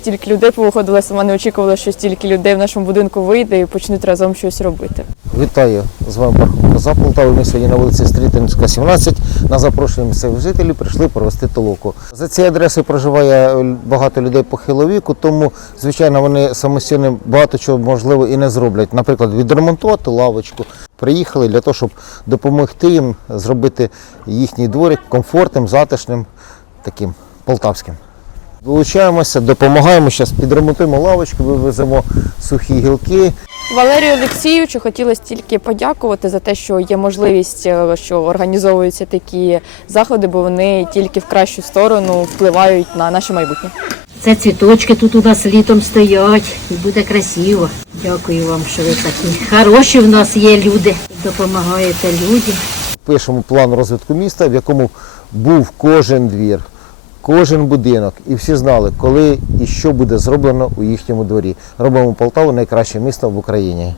Стільки людей повиходило, сама не очікувала, що стільки людей в нашому будинку вийде і почнуть разом щось робити. Вітаю з вами Пархом Коза Полтави. Ми сьогодні на вулиці Стрітинська, 17. На запрошення місцевих жителів прийшли провести толоку. За цією адресою проживає багато людей похилого віку, тому, звичайно, вони самостійно багато чого можливо і не зроблять. Наприклад, відремонтувати лавочку. Приїхали для того, щоб допомогти їм зробити їхній дворик комфортним, затишним, таким полтавським. Долучаємося, допомагаємо зараз, підремонтуємо лавочку, вивеземо сухі гілки. Валерію Олексійовичу хотілося тільки подякувати за те, що є можливість, е, що організовуються такі заходи, бо вони тільки в кращу сторону впливають на наше майбутнє. Це цвіточки тут у нас літом стоять і буде красиво. Дякую вам, що ви такі хороші в нас є люди. Допомагаєте людям. пишемо план розвитку міста, в якому був кожен двір, кожен будинок, і всі знали, коли і що буде зроблено у їхньому дворі. Робимо Полтаву найкраще місто в Україні.